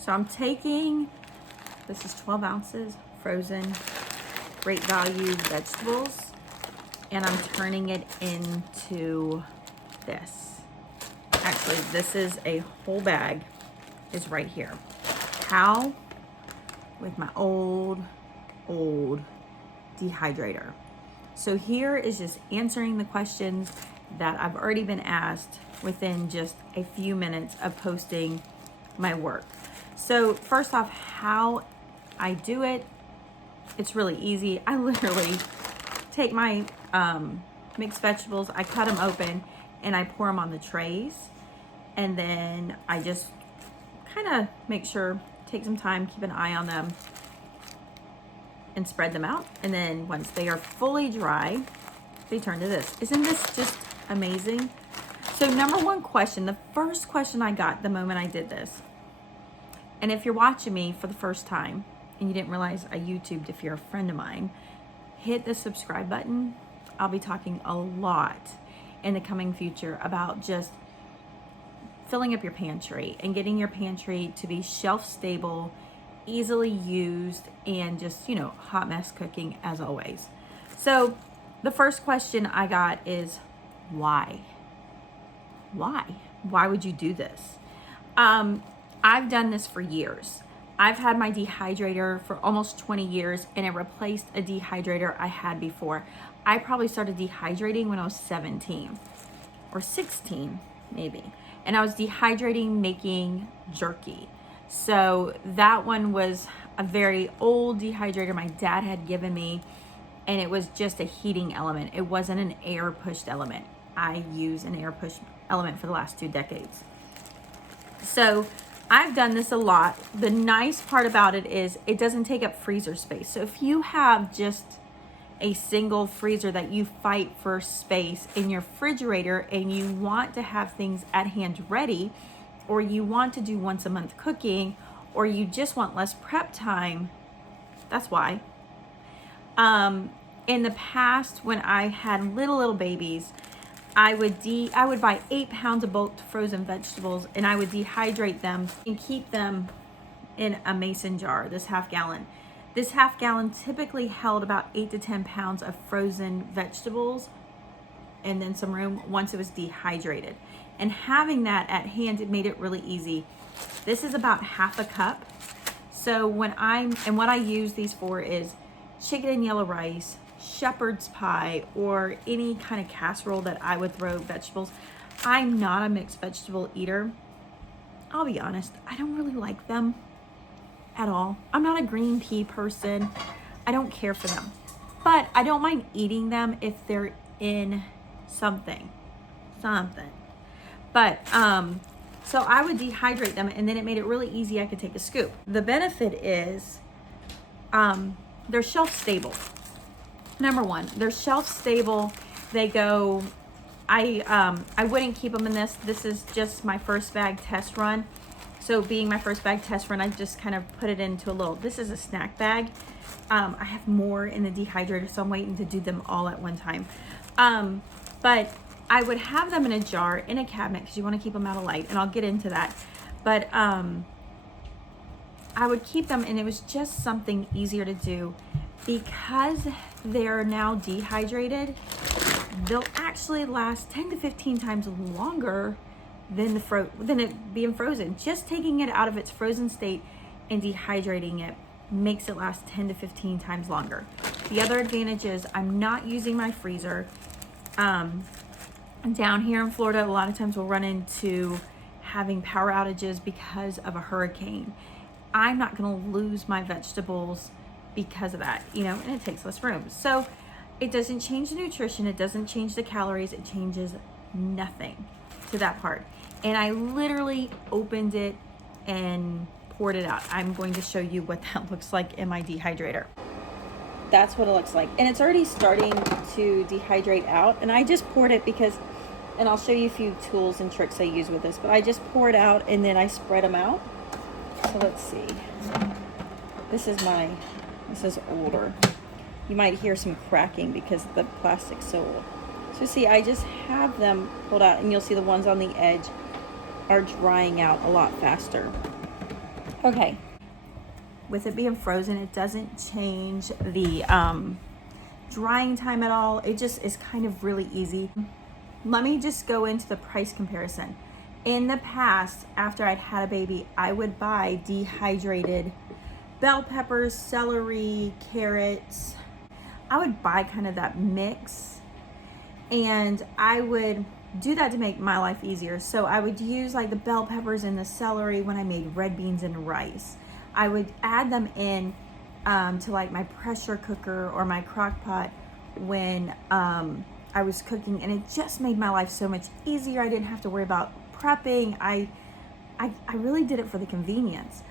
So I'm taking, this is 12 ounces, frozen, great value vegetables, and I'm turning it into this. Actually, this is a whole bag, is right here. How? With my old dehydrator. So here is just answering the questions that I've already been asked within just a few minutes of posting my work. So first off, how I do it, it's really easy. I literally take my mixed vegetables, I cut them open, and I pour them on the trays. And then I just kind of make sure, take some time, keep an eye on them, and spread them out. And then once they are fully dry, they turn to this. Isn't this just amazing? So number one question, the first question I got the moment I did this, and if you're watching me for the first time and you didn't realize I YouTubed, if you're a friend of mine, hit the subscribe button. I'll be talking a lot in the coming future about just filling up your pantry and getting your pantry to be shelf stable, easily used, and just, you know, hot mess cooking as always. So the first question I got is why? Why would you do this? I've done this for years. I've had my dehydrator for almost 20 years, and it replaced a dehydrator I had before. I probably started dehydrating when I was 17 or 16 maybe. And I was dehydrating making jerky. So that one was a very old dehydrator my dad had given me, and it was just a heating element. It wasn't an air pushed element. I use an air pushed element for the last 2 decades. So I've done this a lot. The nice part about it is it doesn't take up freezer space. So if you have just a single freezer that you fight for space in your refrigerator and you want to have things at hand ready, or you want to do once a month cooking, or you just want less prep time, that's why. In the past, when I had little babies, I would buy 8 pounds of bulk frozen vegetables, and I would dehydrate them and keep them in a mason jar, this half gallon. This half gallon typically held about 8 to 10 pounds of frozen vegetables and then some room once it was dehydrated. And having that at hand, it made it really easy. This is about half a cup. So what I use these for is chicken and yellow rice, shepherd's pie, or any kind of casserole that I would throw vegetables. I'm not a mixed vegetable eater. I'll be honest, I don't really like them at all. I'm not a green pea person. I don't care for them, but I don't mind eating them if they're in something. But so I would dehydrate them, and then it made it really easy. I could take a scoop. The benefit is they're shelf stable. Number one, they're shelf stable. They go, I wouldn't keep them in this. This is just my first bag test run. So being my first bag test run, I just kind of put it into a little, this is a snack bag. I have more in the dehydrator, so I'm waiting to do them all at one time. But I would have them in a jar, in a cabinet, because you want to keep them out of light, and I'll get into that. But I would keep them, and it was just something easier to do. Because they're now dehydrated, they'll actually last 10 to 15 times longer than it being frozen. Just taking it out of its frozen state and dehydrating it makes it last 10 to 15 times longer. The other advantage is I'm not using my freezer. Down here in Florida, a lot of times we'll run into having power outages because of a hurricane. I'm not going to lose my vegetables because of that, you know, and it takes less room. So it doesn't change the nutrition. It doesn't change the calories. It changes nothing to that part. And I literally opened it and poured it out. I'm going to show you what that looks like in my dehydrator. That's what it looks like. And it's already starting to dehydrate out. And I just poured it because, and I'll show you a few tools and tricks I use with this, but I just pour it out and then I spread them out. So let's see. This is older. You might hear some cracking because the plastic's so old. So see, I just have them pulled out, and you'll see the ones on the edge are drying out a lot faster. Okay. With it being frozen, it doesn't change the drying time at all. It just is kind of really easy. Let me just go into the price comparison. In the past, after I'd had a baby, I would buy dehydrated bell peppers, celery, carrots. I would buy kind of that mix, and I would do that to make my life easier. So I would use like the bell peppers and the celery when I made red beans and rice. I would add them in to like my pressure cooker or my crock pot when I was cooking, and it just made my life so much easier. I didn't have to worry about prepping. I really did it for the convenience.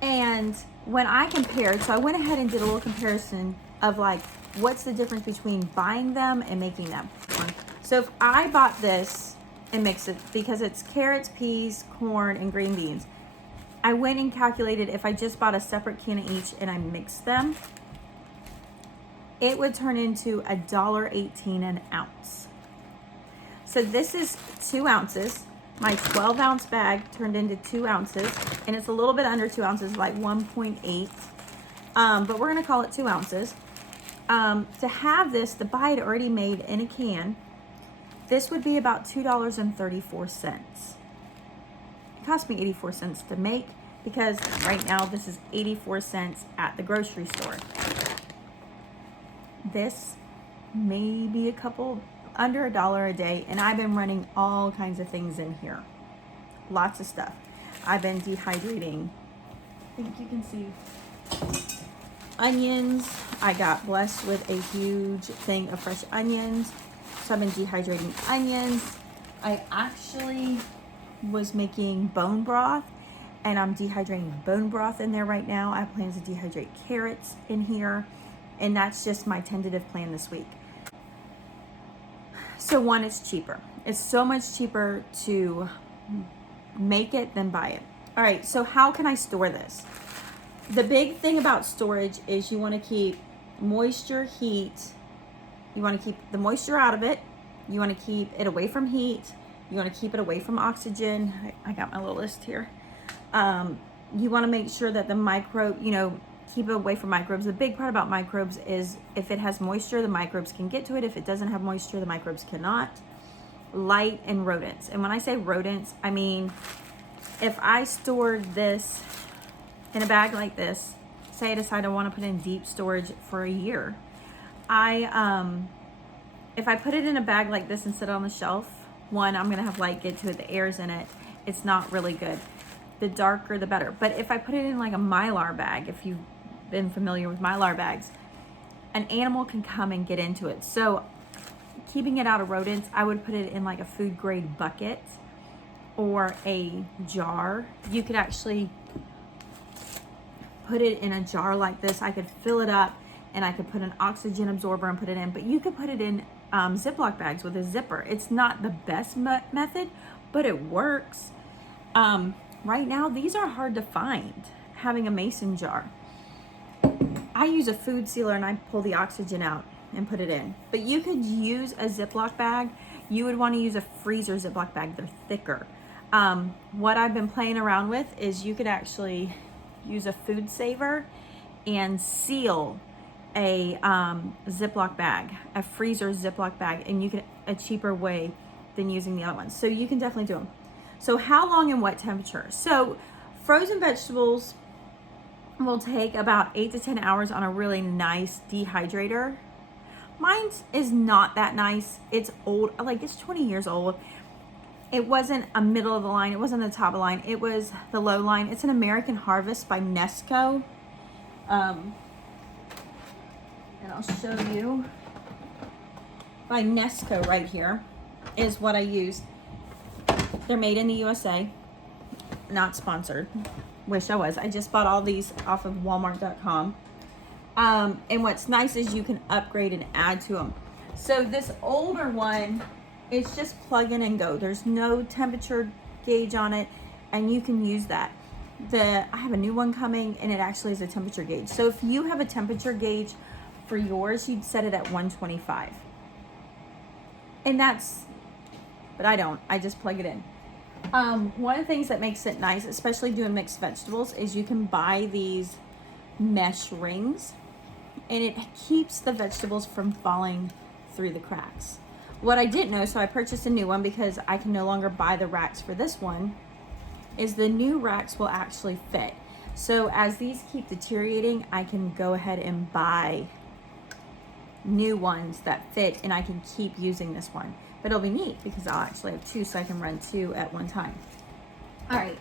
And when I compared, so I went ahead and did a little comparison of like, what's the difference between buying them and making them. So if I bought this and mixed it, because it's carrots, peas, corn, and green beans, I went and calculated if I just bought a separate can of each and I mixed them, it would turn into $1.18 an ounce. So this is 2 ounces. My 12-ounce bag turned into 2 ounces, and it's a little bit under 2 ounces, like 1.8. But we're gonna call it 2 ounces. To have this, to buy it already made in a can, this would be about $2.34. It cost me 84 cents to make, because right now this is 84 cents at the grocery store. This may be a couple under $1 a day, and I've been running all kinds of things in here. Lots of stuff. I've been dehydrating, I think you can see, onions. I got blessed with a huge thing of fresh onions, so I've been dehydrating onions. I actually was making bone broth, and I'm dehydrating bone broth in there right now. I have plans to dehydrate carrots in here, and that's just my tentative plan this week. So one, it's cheaper. It's so much cheaper to make it than buy it. All right, so how can I store this? The big thing about storage is you want to keep moisture, heat. You want to keep the moisture out of it. You want to keep it away from heat. You want to keep it away from oxygen. I got my little list here. You want to make sure that the keep it away from microbes. The big part about microbes is if it has moisture, the microbes can get to it. If it doesn't have moisture, the microbes cannot. Light and rodents. And when I say rodents, I mean, if I stored this in a bag like this, say I decide I want to put it in deep storage for a year, if I put it in a bag like this and sit it on the shelf, one, I'm gonna have light get to it, the air's in it, it's not really good. The darker the better. But if I put it in like a Mylar bag, if you've been familiar with Mylar bags, an animal can come and get into it. So keeping it out of rodents, I would put it in like a food grade bucket or a jar. You could actually put it in a jar like this. I could fill it up and I could put an oxygen absorber and put it in, but you could put it in Ziploc bags with a zipper. It's not the best method, but it works. Right now, these are hard to find, having a mason jar. I use a food sealer and I pull the oxygen out and put it in. But you could use a Ziploc bag. You would want to use a freezer Ziploc bag. They're thicker. What I've been playing around with is you could actually use a food saver and seal a Ziploc bag, a freezer Ziploc bag, and you can a cheaper way than using the other ones. So you can definitely do them. So how long and what temperature? So frozen vegetables will take about 8 to 10 hours on a really nice dehydrator. Mine is not that nice. It's old, like it's 20 years old. It wasn't a middle of the line. It wasn't the top of the line. It was the low line. It's an American Harvest by Nesco. And I'll show you. By Nesco right here is what I used. They're made in the USA. Not sponsored. Wish I was. I just bought all these off of Walmart.com. And what's nice is you can upgrade and add to them. So this older one, it's just plug in and go. There's no temperature gauge on it, and you can use that. I have a new one coming, and it actually is a temperature gauge. So if you have a temperature gauge for yours, you'd set it at 125. And but I don't. I just plug it in. One of the things that makes it nice, especially doing mixed vegetables, is you can buy these mesh rings, and it keeps the vegetables from falling through the cracks. What I didn't know, so I purchased a new one because I can no longer buy the racks for this one, is the new racks will actually fit. So as these keep deteriorating, I can go ahead and buy new ones that fit, and I can keep using this one. But it'll be neat because I'll actually have two, so I can run two at one time. All right,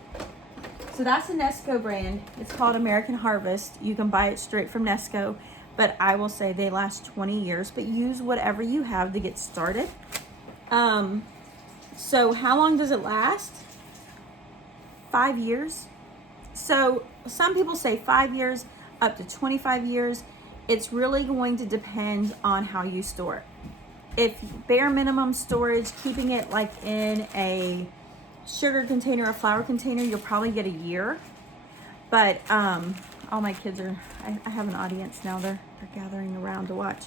so that's the Nesco brand. It's called American Harvest. You can buy it straight from Nesco, but I will say they last 20 years, but use whatever you have to get started. So how long does it last? 5 years. So some people say 5 years, up to 25 years. It's really going to depend on how you store it. If bare minimum storage, keeping it like in a sugar container or flour container, you'll probably get a year. But all my kids are, I have an audience now, they're gathering around to watch.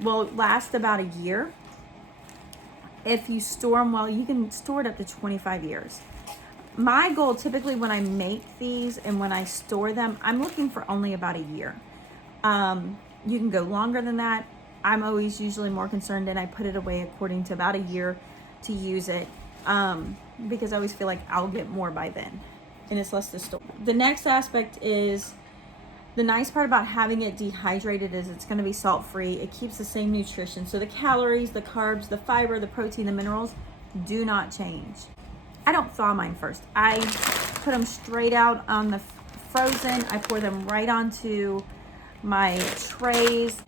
Will last about a year. If you store them well, you can store it up to 25 years. My goal typically when I make these and when I store them, I'm looking for only about a year. You can go longer than that. I'm always usually more concerned, and I put it away according to about a year to use it, because I always feel like I'll get more by then and it's less to store. The next aspect is, the nice part about having it dehydrated is it's going to be salt free. It keeps the same nutrition. So the calories, the carbs, the fiber, the protein, the minerals do not change. I don't thaw mine first. I put them straight out on the frozen. I pour them right onto my trays.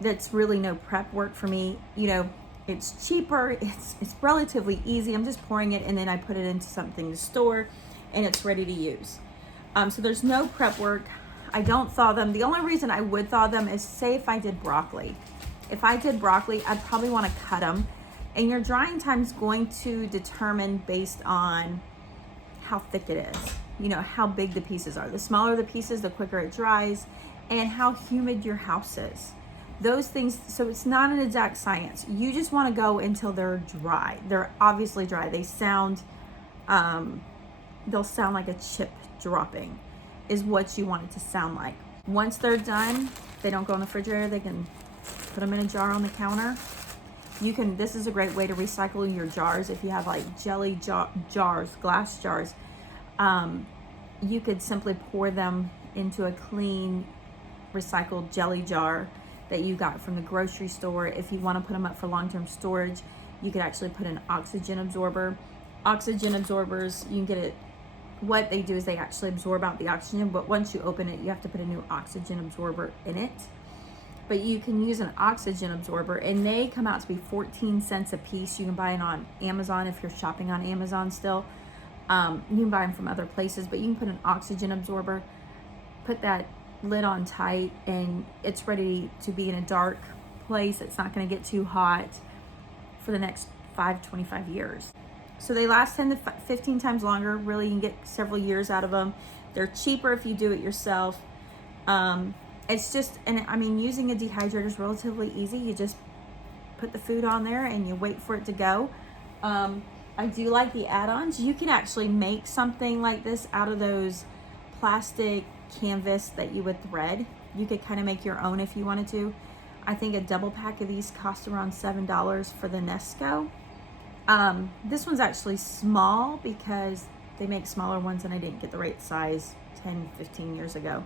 That's really no prep work for me. You know, it's cheaper, it's relatively easy. I'm just pouring it and then I put it into something to store and it's ready to use. So there's no prep work. I don't thaw them. The only reason I would thaw them is, say if I did broccoli. If I did broccoli, I'd probably want to cut them. And your drying time is going to determine based on how thick it is. You know, how big the pieces are. The smaller the pieces, the quicker it dries, and how humid your house is. Those things, so it's not an exact science. You just want to go until they're dry. They're obviously dry. They sound, they'll sound like a chip dropping is what you want it to sound like. Once they're done, they don't go in the refrigerator. They can put them in a jar on the counter. You can, this is a great way to recycle your jars. If you have like jelly jars, glass jars, you could simply pour them into a clean recycled jelly jar that you got from the grocery store. If you want to put them up for long-term storage, you could actually put an oxygen absorber. Oxygen absorbers, you can get it, what they do is they actually absorb out the oxygen, but once you open it, you have to put a new oxygen absorber in it. But you can use an oxygen absorber, and they come out to be 14 cents a piece. You can buy it on Amazon if you're shopping on Amazon still. You can buy them from other places, but you can put an oxygen absorber, put that lid on tight, and it's ready to be in a dark place. It's not going to get too hot for the next 25 years. So they last 10 to 15 times longer. Really, you can get several years out of them. They're cheaper if you do it yourself. It's just, and I mean, using a dehydrator is relatively easy. You just put the food on there and you wait for it to go. I do like the add-ons. You can actually make something like this out of those plastic canvas that you would thread. You could kind of make your own if you wanted to. I think a double pack of these cost around $7 for the Nesco. This one's actually small because they make smaller ones and I didn't get the right size 10, 15 years ago.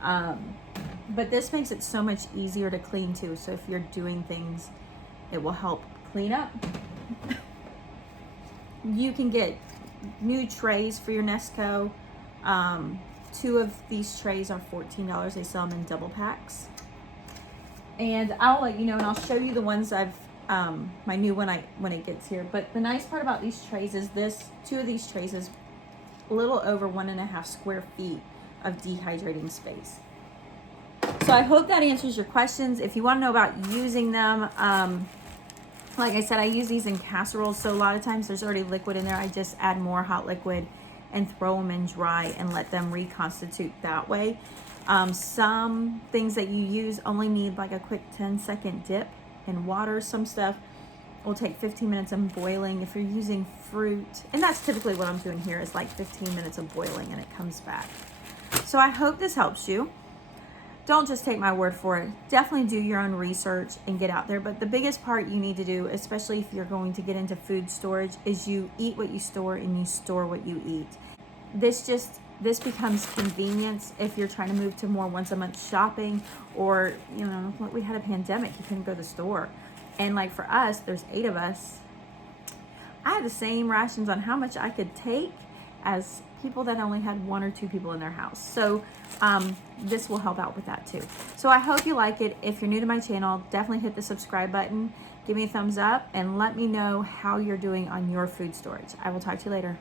But this makes it so much easier to clean too. So if you're doing things, it will help clean up. You can get new trays for your Nesco. 2 of these trays are $14. They sell them in double packs. And I'll let you know, and I'll show you the ones I've, my new one when it gets here. But the nice part about these trays is 2 of these trays is a little over 1.5 square feet of dehydrating space. So I hope that answers your questions. If you want to know about using them, like I said, I use these in casseroles. So a lot of times there's already liquid in there. I just add more hot liquid and throw them in dry and let them reconstitute that way. Some things that you use only need like a quick 10-second dip in water. Some stuff will take 15 minutes of boiling. If you're using fruit, and that's typically what I'm doing here, is like 15 minutes of boiling and it comes back. So I hope this helps you. Don't just take my word for it. Definitely do your own research and get out there. But the biggest part you need to do, especially if you're going to get into food storage, is you eat what you store and you store what you eat. This becomes convenience if you're trying to move to more once a month shopping, or, you know, we had a pandemic, you couldn't go to the store. And like for us, there's 8 of us. I had the same rations on how much I could take as people that only had 1 or 2 people in their house. So this will help out with that too. So I hope you like it. If you're new to my channel, definitely hit the subscribe button, give me a thumbs up, and let me know how you're doing on your food storage. I will talk to you later.